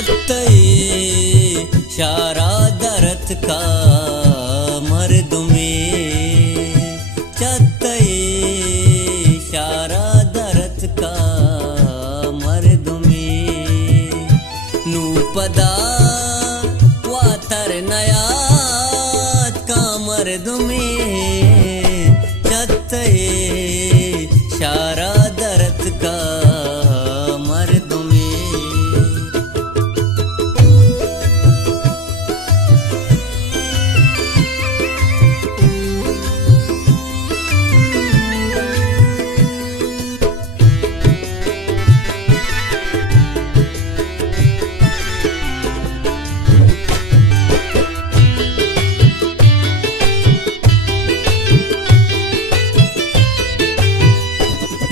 छत्तये शारा दरत का मर्द में, छत्तये शारा दरत का मर्द में, नूपदा वातर नयात का मर्द में, छत्तये शारा दरत का मर्द में।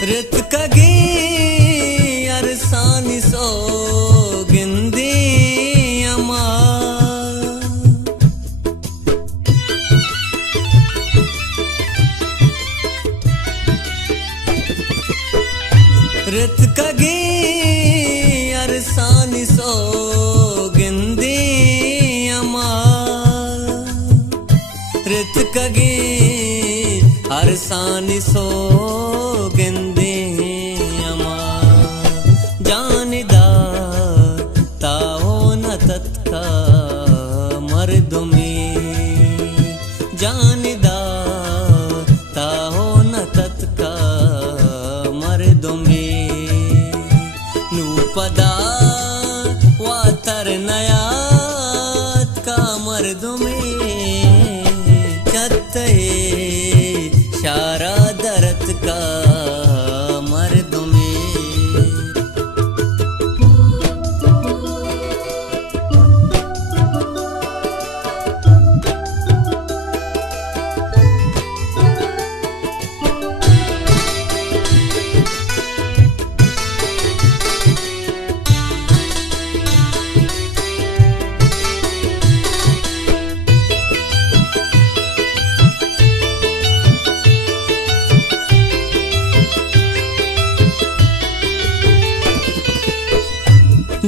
रित कगी अरसानी सो गिंदी अमा, रित कगी अरसानी सो गिंदी अमा, रित कगी अरसानी सो गिंदी अमा, जानदा ताओ न तत्का मर्द में, जानदा ताओ न तत्का मर्द में, नूपदा वातर नयात का मर्द में, छत्तये शारा दरत का मर्द में।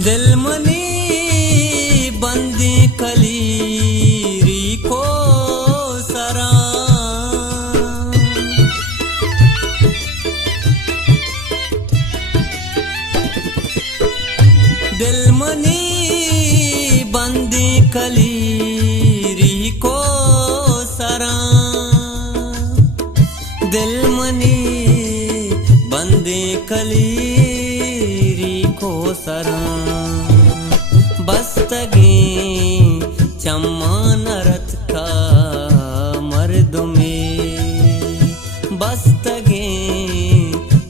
दिल मनी बंदी कलीरी को सरा, दिल मनी बंदी कलीरी को सरा, दिल मनी बंदी कलीरी को सरा, बस्तगी चम्मान रत का मर्द में, बस्तगी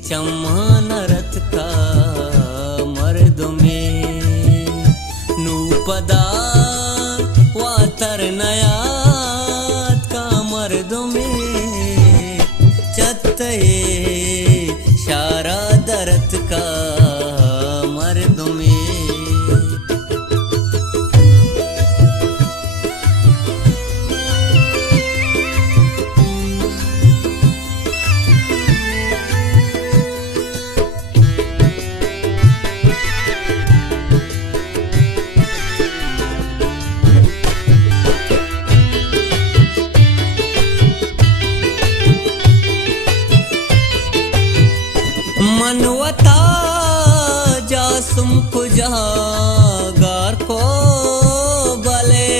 चम्मान रत का मर्द में, नूपदा वातर नयात का मर्द में, छत्तये शारा दरत का मर्द में। मनवता जासुम कुजागार को बले,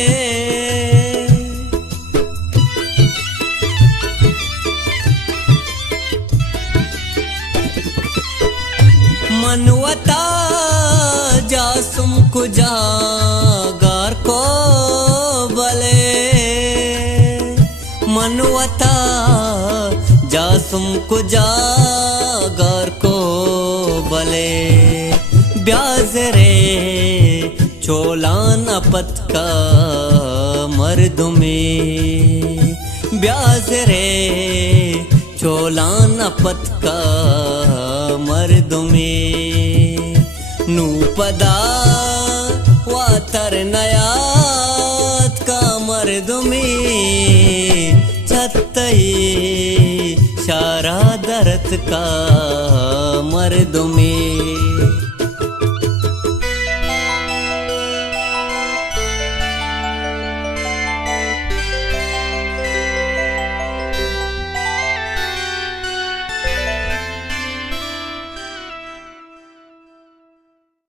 मनवता जासुम कुजागार को बले, मनवता जासुम कुजागार को बले, ब्याज रे चोलान पत का मर्द में, ब्याज रे चोलान पत का मर्द में, नूपदा वातर नयात का मर्द में, छत्तये शारा दरत का मर्द में।